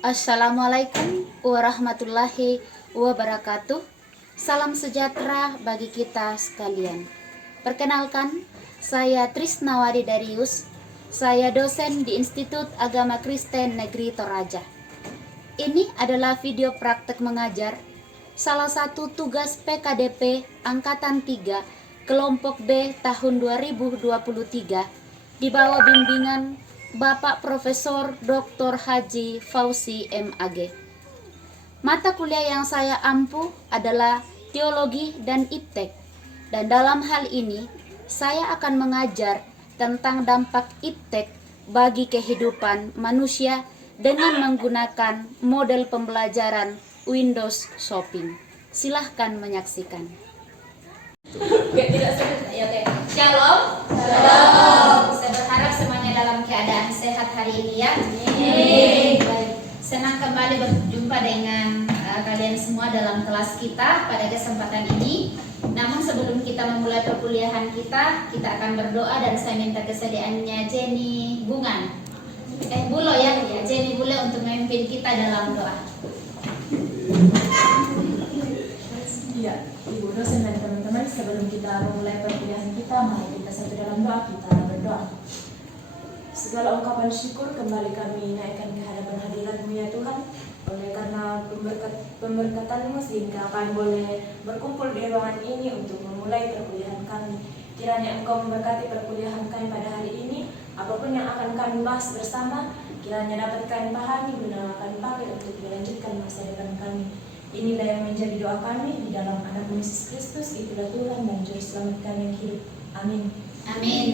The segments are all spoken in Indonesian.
Assalamualaikum warahmatullahi wabarakatuh. Salam sejahtera bagi kita sekalian. Perkenalkan, saya Trisnawati Darius. Saya dosen di Institut Agama Kristen Negeri Toraja. Ini adalah video praktek mengajar salah satu tugas PKDP Angkatan 3 Kelompok B tahun 2023 di bawah bimbingan Bapak Profesor Dr. Haji Fauzi MAG. Mata kuliah yang saya ampuh adalah Teologi dan Iptek. Dan dalam hal ini, saya akan mengajar tentang dampak Iptek bagi kehidupan manusia dengan menggunakan model pembelajaran Windows Shopping. Silahkan menyaksikan. Shalom. Shalom. Saya berharap semuanya dalam keadaan sehat hari ini ya. Baik. Senang kembali berjumpa dengan kalian semua dalam kelas kita pada kesempatan ini. Namun sebelum kita memulai perkuliahan kita akan berdoa dan saya minta kesediaannya Jenny Bungan. Bulo ya, Jenny Bulo untuk memimpin kita dalam doa. Iya, Ibu dosen dan teman-teman, sebelum kita memulai perkuliahan kita, mari kita satu dalam doa, kita berdoa. Segala ungkapan syukur kembali kami naikkan ke hadapan hadirat-Mu ya Tuhan, oleh karena pemberkatan-Mu sehingga kami boleh berkumpul di ruangan ini untuk memulai perkuliahan kami. Kiranya Engkau memberkati perkuliahan kami pada hari ini, apapun yang akan kami bahas bersama, kiranya dapat kami pahami, guna kami pakai untuk melanjutkan masa depan kami. Inilah yang menjadi doa kami di dalam anak Yesus Kristus, itulah Tuhan dan Juru Selamat kami yang hidup. Amin. Amin.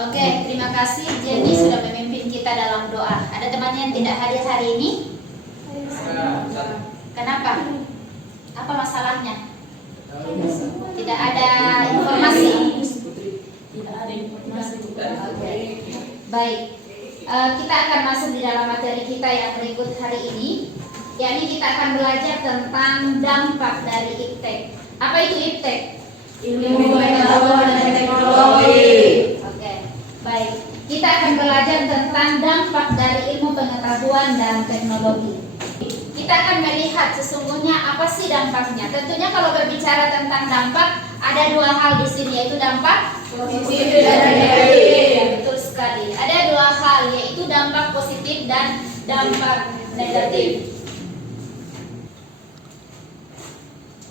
Oke, terima kasih Jenny sudah memimpin kita dalam doa. Ada temannya yang tidak hadir hari ini? Kenapa? Apa masalahnya? Tidak ada informasi. Tidak ada informasi. Oke. Baik. Kita akan masuk di dalam materi kita yang berikut hari ini. Yakni kita akan belajar tentang dampak dari Iptek. Apa itu Iptek? Ilmu pengetahuan dan teknologi. Oke, baik. Kita akan belajar tentang dampak dari ilmu pengetahuan dan teknologi. Kita akan melihat sesungguhnya apa sih dampaknya. Tentunya kalau berbicara tentang dampak, ada dua hal di sini, yaitu dampak positif dan negatif. Betul sekali. Ada dua hal, yaitu dampak positif dan dampak negatif.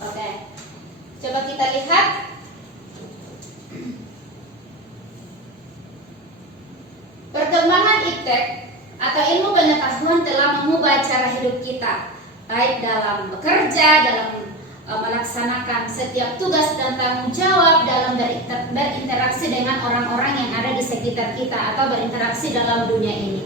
Oke, coba kita lihat. Perkembangan Iptek atau ilmu pengetahuan telah mengubah cara hidup kita, baik dalam bekerja, dalam melaksanakan setiap tugas dan tanggung jawab, dalam berinteraksi dengan orang-orang yang ada di sekitar kita atau berinteraksi dalam dunia ini.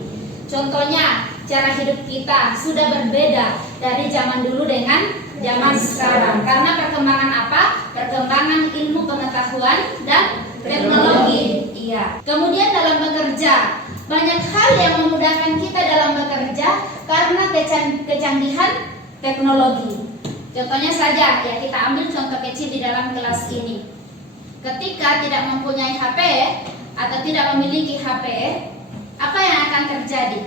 Contohnya, cara hidup kita sudah berbeda dari zaman dulu dengan zaman sekarang. Karena perkembangan apa? Perkembangan ilmu pengetahuan dan teknologi. Iya. Kemudian dalam bekerja, banyak hal yang memudahkan kita dalam bekerja karena kecanggihan teknologi. Contohnya saja, ya kita ambil contoh kecil di dalam kelas ini. Ketika tidak mempunyai HP atau tidak memiliki HP, apa yang akan terjadi?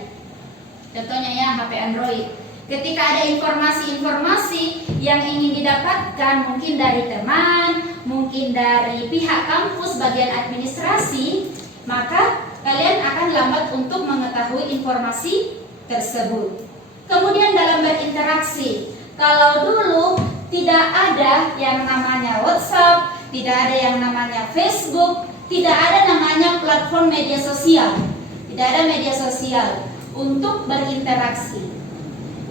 Contohnya ya HP Android. Ketika ada informasi-informasi yang ingin didapatkan, mungkin dari teman, mungkin dari pihak kampus bagian administrasi, maka kalian akan lambat untuk mengetahui informasi tersebut. Kemudian dalam berinteraksi, kalau dulu tidak ada yang namanya WhatsApp, tidak ada yang namanya Facebook, tidak ada namanya platform media sosial, tidak ada media sosial untuk berinteraksi.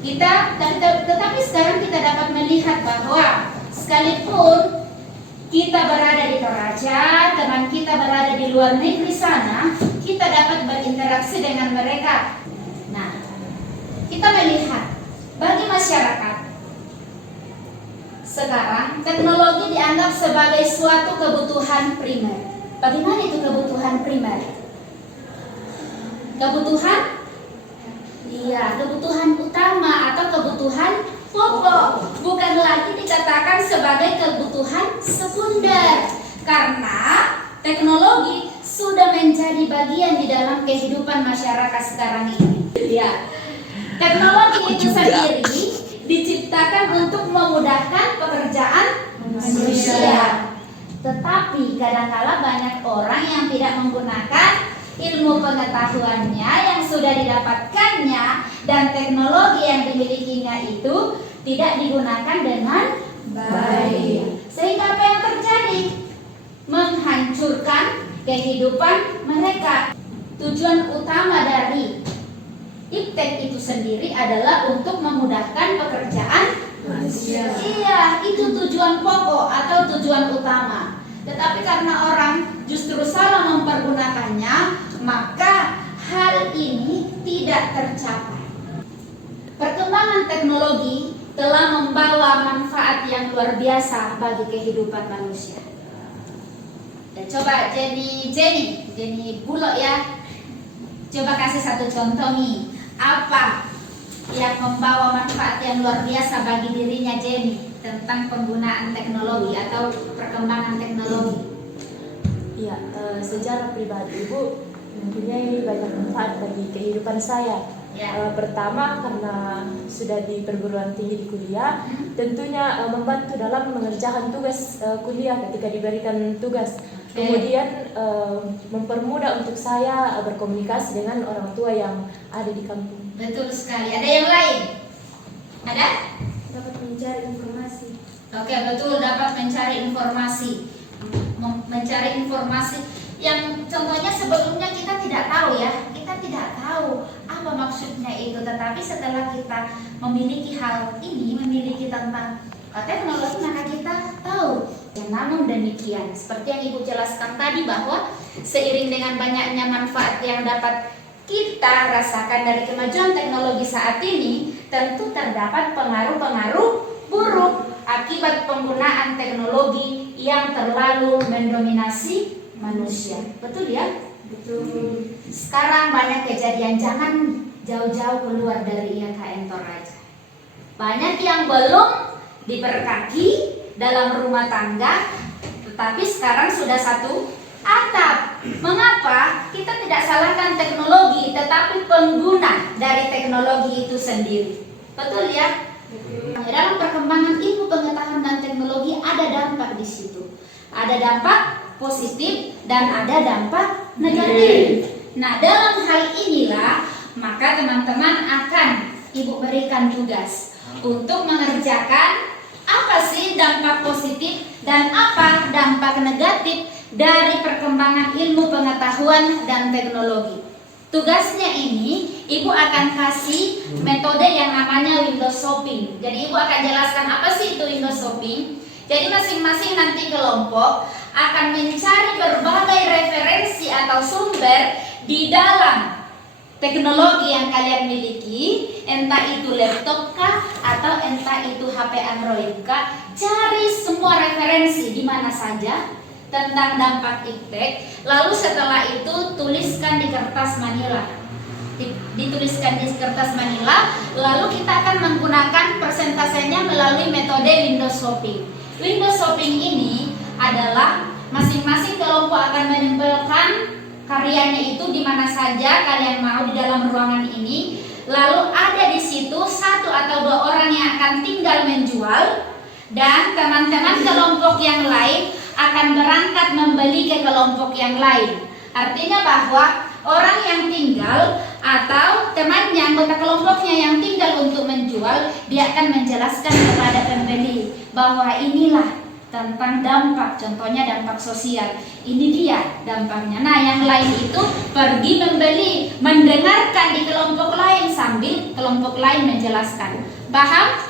Tetapi sekarang kita dapat melihat bahwa sekalipun kita berada di Toraja, teman kita berada di luar negeri sana, kita dapat berinteraksi dengan mereka. Nah, kita melihat bagi masyarakat sekarang teknologi dianggap sebagai suatu kebutuhan primer. Bagaimana itu kebutuhan primer? Kebutuhan? Iya, kebutuhan utama atau kebutuhan pokok, bukan lagi dikatakan sebagai kebutuhan sekunder, karena teknologi sudah menjadi bagian di dalam kehidupan masyarakat sekarang ini. Ya, Teknologi itu sendiri diciptakan untuk memudahkan pekerjaan manusia. Tetapi kadang-kala banyak orang yang tidak menggunakan ilmu pengetahuannya yang sudah didapatkannya dan teknologi yang dimilikinya itu tidak digunakan dengan baik. Sehingga apa yang terjadi? Menghancurkan kehidupan mereka. Tujuan utama dari iptek itu sendiri adalah untuk memudahkan pekerjaan manusia. Iya, itu tujuan pokok atau tujuan utama. Tetapi karena orang justru salah mempergunakannya, maka hal ini tidak tercapai. Perkembangan teknologi telah membawa manfaat yang luar biasa bagi kehidupan manusia. Dan coba Jenny Bulog ya. Coba kasih satu contoh nih. Apa yang membawa manfaat yang luar biasa bagi dirinya Jenny tentang penggunaan teknologi atau perkembangan teknologi? Iya, secara pribadi Ibu mempunyai banyak manfaat bagi kehidupan saya. Ya. Pertama karena sudah di perguruan tinggi di kuliah, tentunya membantu dalam mengerjakan tugas kuliah ketika diberikan tugas. Kemudian mempermudah untuk saya berkomunikasi dengan orang tua yang ada di kampung. Betul sekali. Ada yang lain? Ada? Dapat mencari informasi. Oke, betul, dapat mencari informasi. Mencari informasi yang contohnya sebelumnya kita tidak tahu ya. Kita tidak tahu apa maksudnya itu, tetapi setelah kita memiliki hal ini, memiliki tentang teknologi, maka kita tahu. Ya, namun demikian, seperti yang Ibu jelaskan tadi bahwa seiring dengan banyaknya manfaat yang dapat kita rasakan dari kemajuan teknologi saat ini, tentu terdapat pengaruh-pengaruh buruk akibat penggunaan teknologi yang terlalu mendominasi manusia. Betul ya? Betul. Sekarang banyak kejadian, jangan jauh-jauh keluar dari IKN Toraja. Banyak yang belum diberkati dalam rumah tangga, tetapi sekarang sudah satu atap. Mengapa? Kita tidak salahkan teknologi, tetapi pengguna dari teknologi itu sendiri. Betul ya? Dalam perkembangan ilmu pengetahuan dan teknologi ada dampak di situ. Ada dampak positif dan ada dampak negatif. Nah, dalam hal inilah maka teman-teman akan Ibu berikan tugas untuk mengerjakan apa sih dampak positif dan apa dampak negatif dari perkembangan ilmu pengetahuan dan teknologi. Tugasnya ini Ibu akan kasih metode yang namanya window shopping. Jadi Ibu akan jelaskan apa sih itu window shopping. Jadi masing-masing nanti kelompok akan mencari berbagai referensi atau sumber di dalam teknologi yang kalian miliki, entah itu laptop kah atau entah itu HP Android kah. Cari semua referensi di mana saja tentang dampak iptek. Lalu setelah itu tuliskan di kertas manila. Dituliskan di kertas manila. Lalu kita akan menggunakan persentasenya melalui metode window shopping. Window shopping ini adalah masing-masing kelompok akan menempelkan karyanya itu di mana saja kalian mau di dalam ruangan ini. Lalu ada di situ satu atau dua orang yang akan tinggal menjual, dan teman-teman kelompok yang lain akan berangkat membeli ke kelompok yang lain. Artinya bahwa orang yang tinggal atau temannya, anggota kelompoknya yang tinggal untuk menjual, dia akan menjelaskan kepada pembeli bahwa inilah tentang dampak, contohnya dampak sosial. Ini dia dampaknya. Nah, yang lain itu pergi membeli, mendengarkan di kelompok lain sambil kelompok lain menjelaskan. Paham?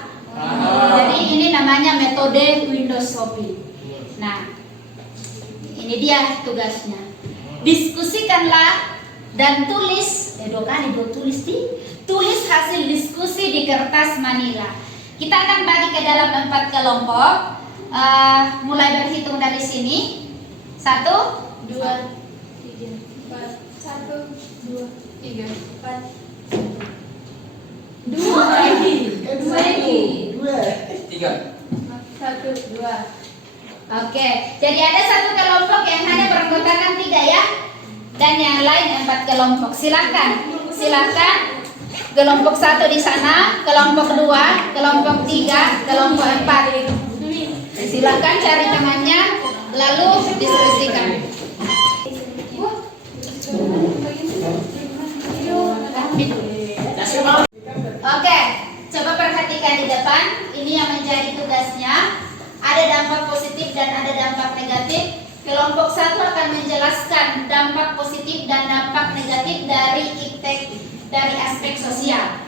Jadi ini namanya metode window shopping. Nah, ini dia tugasnya. Diskusikanlah dan tulis, tulis hasil diskusi di kertas manila. Kita akan bagi ke dalam 4 kelompok. Mulai berhitung dari sini. 1, 2, 3, 4. 1, 2, 3, 4. 2 lagi. 2 lagi. 3. 1, 2. Oke, jadi ada satu kelompok yang hanya beranggotakan 3 ya, dan yang lain 4 kelompok. Silakan. kelompok 1 di sana, kelompok 2, kelompok 3, kelompok 4. Silakan cari temannya, lalu diskusikan. Oke, coba perhatikan di depan. Ini yang menjadi tugasnya. Ada dampak positif dan ada dampak negatif. Kelompok 1 akan menjelaskan dampak positif dan dampak negatif dari iptek dari aspek sosial.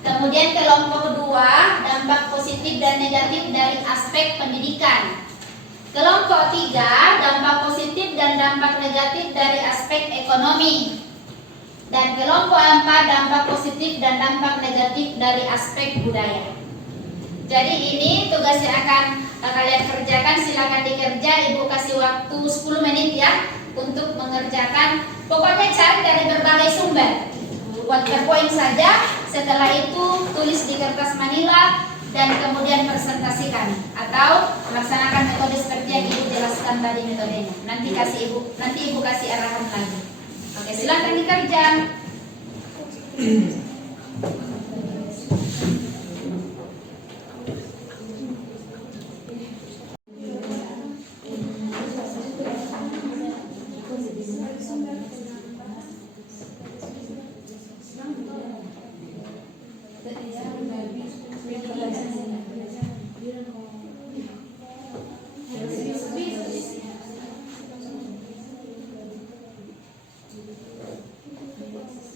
Kemudian kelompok 2, dampak positif dan negatif dari aspek pendidikan. Kelompok 3, dampak positif dan dampak negatif dari aspek ekonomi. Dan kelompok 4, dampak positif dan dampak negatif dari aspek budaya. Jadi ini tugas yang akan kalian kerjakan. Silakan dikerja. Ibu kasih waktu 10 menit ya untuk mengerjakan. Pokoknya cari dari berbagai sumber. Buat poin saja. Setelah itu tulis di kertas manila dan kemudian presentasikan atau laksanakan metode seperti yang ibu jelaskan tadi metodenya. Nanti ibu kasih arahan lagi. Oke, silakan dikerja.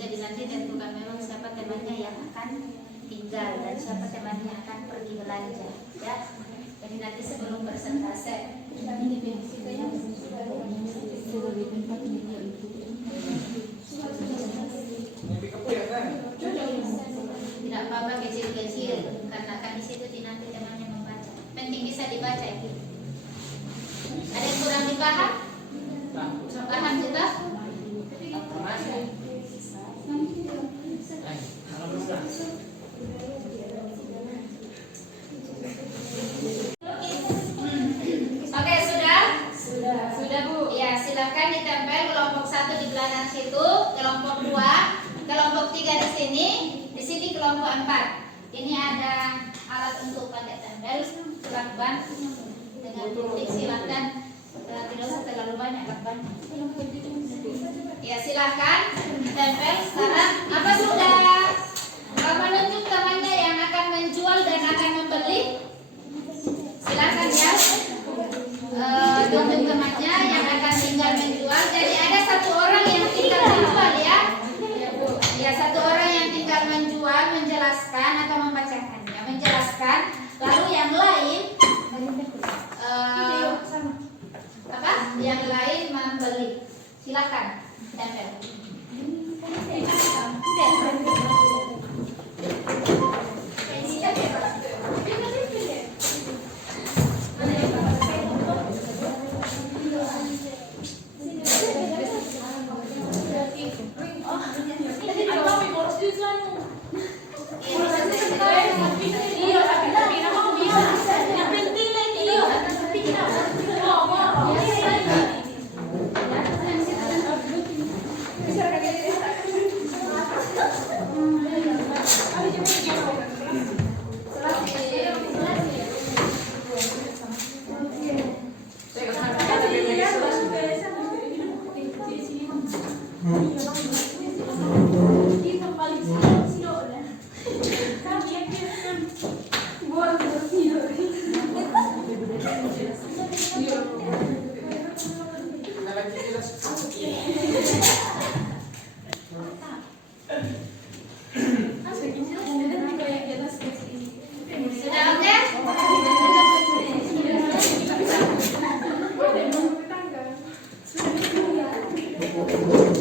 Jadi nanti tentukan memang siapa temannya yang akan tinggal dan siapa temannya yang akan pergi belanja ya. Jadi nanti sebelum persentase tidak apa-apa kecil-kecil karena kan di situ nanti temannya membaca. Penting bisa dibaca itu. Ada yang kurang dipaham? Paham juga? Oke, sudah? Sudah Bu. Ya, silakan ditempel kelompok 1 di belakang situ, kelompok 2, kelompok 3 di sini, di sini kelompok 4. Ini ada alat untuk pakai tempel, lakban dengan titik. Silakan tidak usah terlalu banyak lakban. Ya, silakan tempel sekarang. Apa sudah menunjuk temannya yang akan menjual dan akan membeli? Silakan ya. Tunjuk temannya yang akan tinggal menjual. Jadi ada satu orang yang tinggal menjual ya. Ya, satu orang yang tinggal menjual, menjelaskan atau membacakannya, menjelaskan. Lalu yang lain apa? Yang lain membeli. Silakan tempel.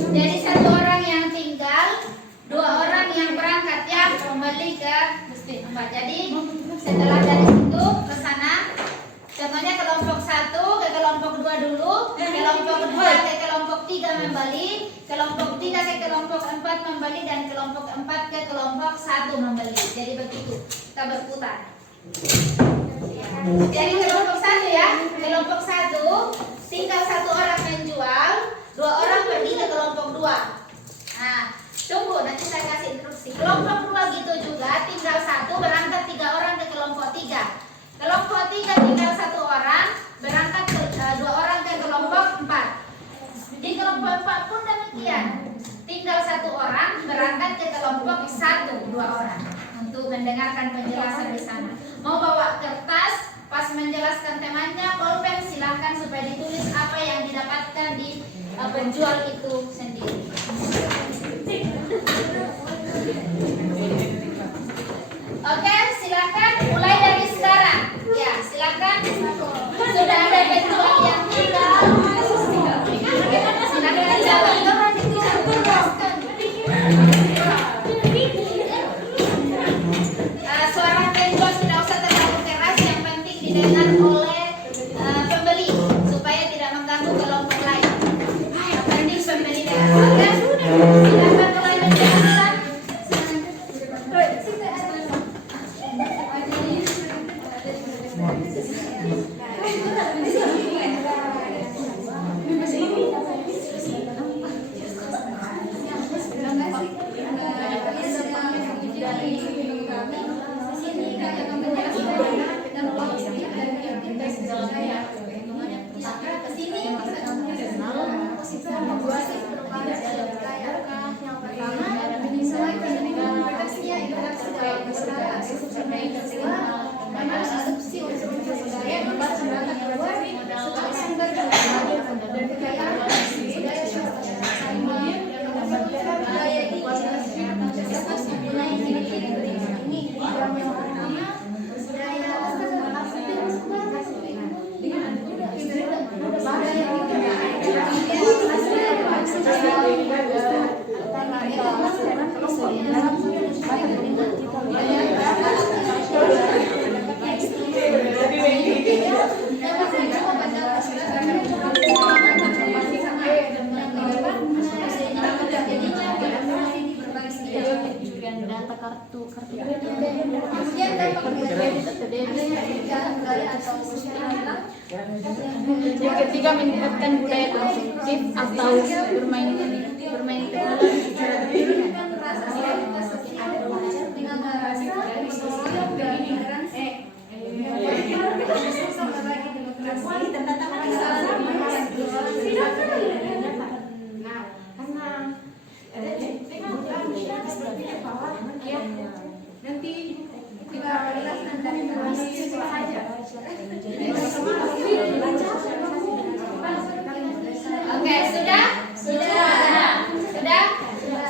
Jadi satu orang yang tinggal, 2 orang yang berangkat ya kembali ke Gusti tempat. Jadi setelah dari situ ke sana, contohnya kelompok 1 ke kelompok 2 dulu, kelompok 2 ke kelompok 3 membeli, kelompok 3 ke kelompok 4 membeli, dan kelompok 4 ke kelompok 1 membeli. Jadi begitu kita berputar. Jadi kelompok 1 ya, kelompok 1 tinggal 1 orang menjual, 2 orang pergi ke kelompok 2. Nah, Tunggu, nanti saya kasih instruksi. Kelompok 2 gitu juga, tinggal 1 berangkat 3 orang ke kelompok 3. Kelompok 3 tinggal 1 orang, berangkat 2 orang ke kelompok 4. Di kelompok 4 pun demikian. Tinggal 1 orang berangkat ke kelompok 1, 2 orang untuk mendengarkan penjelasan di sana. Mau bawa kertas, pas menjelaskan temanya, pulpen silahkan supaya ditulis apa yang didapatkan di penjual itu sendiri. Oke, silakan mulai dari sekarang. Ya, silakan. Sudah ada penjual yang tinggal. Silakan jawab. Suara penjual tidak usah terlalu keras, yang penting didengar oleh pembeli supaya tidak mengganggu kelompok lain. Yang penting pembeli dengar. Oke, silakan mulai menjelaskan. Yang ketiga, meningkatkan budaya konsumtif atau bermain teknologi. Oke, sudah? Sudah.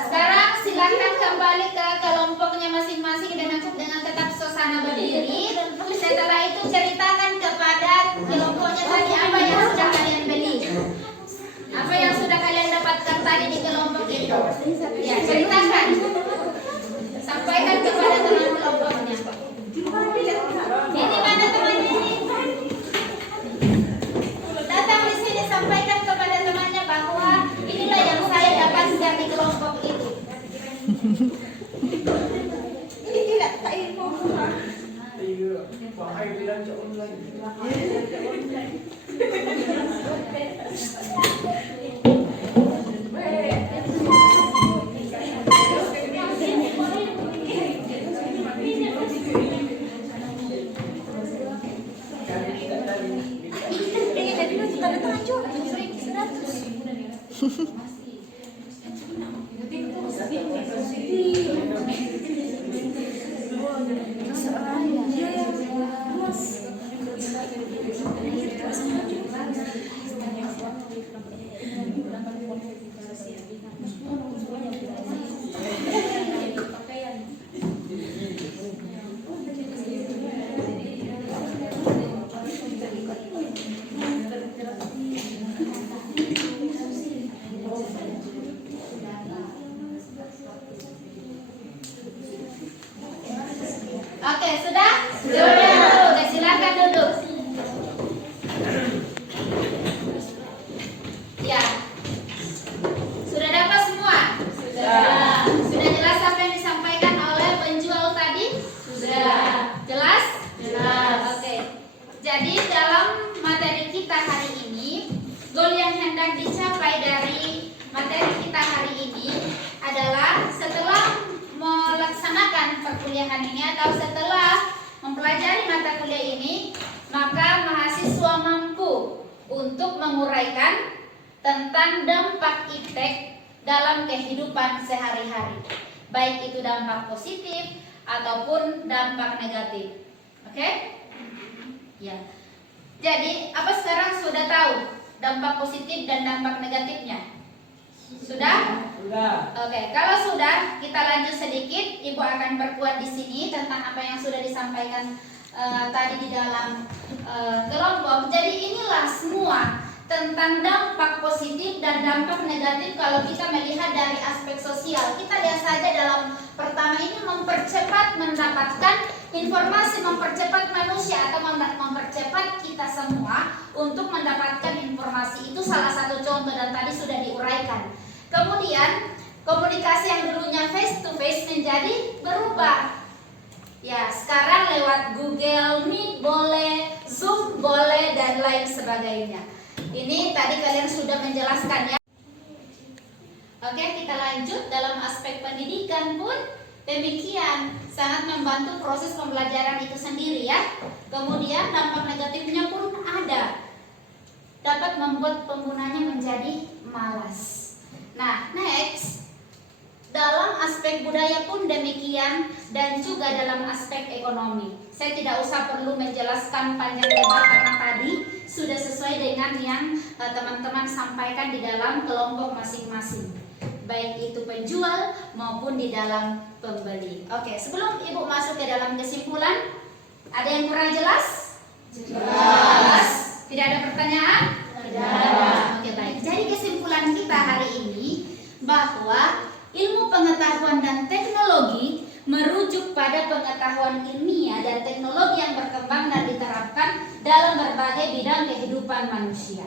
Sekarang silakan kembali ke kelompoknya masing-masing dengan tetap suasana berdiri. Setelah itu ceritakan kepada kelompoknya tadi apa yang sudah kalian beli. Apa yang sudah kalian dapatkan tadi di kelompok itu. Ya, ceritakan. Sampaikan kepada teman kelompoknya. Ini mana temannya ini? Datang di sini, sampaikan kepada temannya bahwa inilah yang saya dapatkan di kelompok itu. Ini tidak tak ilmu. Oke, sudah? Sudah. Oke, silakan duduk. Ya. Sudah dapat semua? Sudah. Sudah jelas apa yang disampaikan oleh penjual tadi? Sudah. Jelas? Jelas. Oke. Jadi dalam materi kita hari ini, goal yang hendak dicapai dari materi kita hari ini adalah melaksanakan perkuliahan ini atau setelah mempelajari mata kuliah ini, maka mahasiswa mampu untuk menguraikan tentang dampak iptek dalam kehidupan sehari-hari, baik itu dampak positif ataupun dampak negatif. Oke? Ya. Jadi, apa sekarang sudah tahu dampak positif dan dampak negatifnya? Sudah? Sudah. Oke, kalau sudah, kita lanjut sedikit. Ibu akan perkuat di sini tentang apa yang sudah disampaikan tadi di dalam kelompok. Jadi inilah semua tentang dampak positif dan dampak negatif kalau kita melihat dari aspek sosial. Kita lihat saja dalam pertama ini mempercepat mendapatkan informasi, mempercepat manusia atau mempercepat kita semua untuk mendapatkan informasi. Itu salah satu contoh dan tadi sudah diuraikan. Kemudian komunikasi yang dulunya face to face menjadi berubah. Ya, sekarang lewat Google Meet boleh, Zoom boleh, dan lain sebagainya. Ini tadi kalian sudah menjelaskan ya. Oke, kita lanjut dalam aspek pendidikan pun demikian, sangat membantu proses pembelajaran itu sendiri ya. Kemudian dampak negatifnya pun ada, dapat membuat penggunanya menjadi malas. Nah, next, dalam aspek budaya pun demikian dan juga dalam aspek ekonomi. Saya tidak usah perlu menjelaskan panjang lebar karena tadi sudah sesuai dengan yang teman-teman sampaikan di dalam kelompok masing-masing, baik itu penjual maupun di dalam pembeli. Oke, sebelum Ibu masuk ke dalam kesimpulan, ada yang kurang jelas? Jelas. Tidak ada pertanyaan? Tidak ada. Oke, baik. Jadi kesimpulan kita hari ini bahwa ilmu pengetahuan dan teknologi merujuk pada pengetahuan ilmiah dan teknologi yang berkembang dan diterapkan dalam berbagai bidang kehidupan manusia.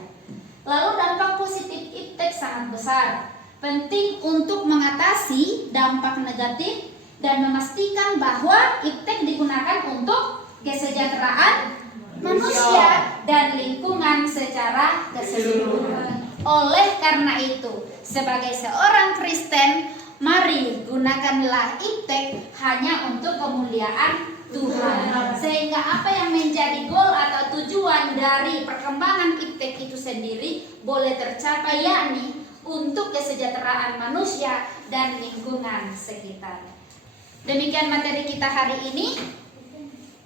Lalu dampak positif iptek sangat besar, penting untuk mengatasi dampak negatif dan memastikan bahwa iptek digunakan untuk kesejahteraan manusia dan lingkungan secara keseluruhan. Oleh karena itu, sebagai seorang Kristen, mari gunakanlah iptek hanya untuk kemuliaan Tuhan. Sehingga apa yang menjadi goal atau tujuan dari perkembangan iptek itu sendiri boleh tercapai, yakni untuk kesejahteraan manusia dan lingkungan sekitar. Demikian materi kita hari ini.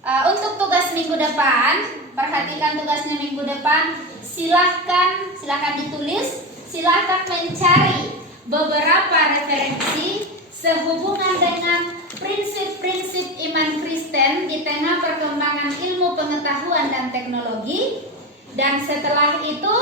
Untuk tugas minggu depan, perhatikan tugasnya minggu depan. Silahkan ditulis, silahkan mencari beberapa referensi sehubungan dengan prinsip-prinsip iman Kristen di tengah perkembangan ilmu pengetahuan dan teknologi. Dan setelah itu,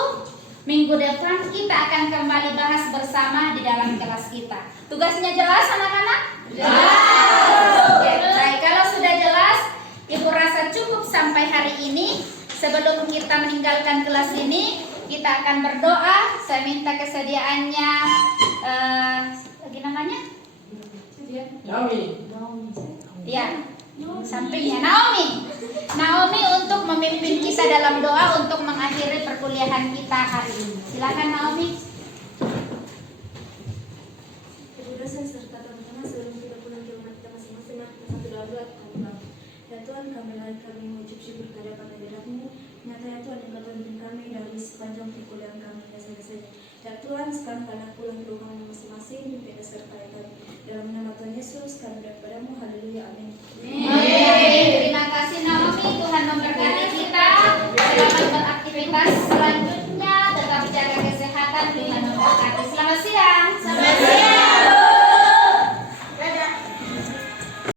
minggu depan kita akan kembali bahas bersama di dalam kelas kita. Tugasnya jelas anak-anak? Jelas. Oke, baik. Kalau sudah jelas, Ibu rasa cukup sampai hari ini. Sebelum kita meninggalkan kelas ini, kita akan berdoa. Saya minta kesediaannya lagi namanya? Naomi. Ya, sampingnya Naomi untuk memimpin kita dalam doa untuk mengakhiri perkuliahan kita hari ini. Silakan Naomi. Ibu dosen serta teman-teman, sebelum kita pulang ke rumah kita masing-masing, kita satu dalam doa kita berdoa. Ya Tuhan, kami mengucap syukur kehadirat hadirat-Mu. Nyata ya Tuhan, Engkau bimbing kami dari sepanjang perkuliahan kami saja. Ya Tuhan, sekarang kami pulang ke rumah masing-masing, bimbing dan sertai kami. Dalam nama Tuhan Yesus, kami berdoa padamu. Haleluya, amin.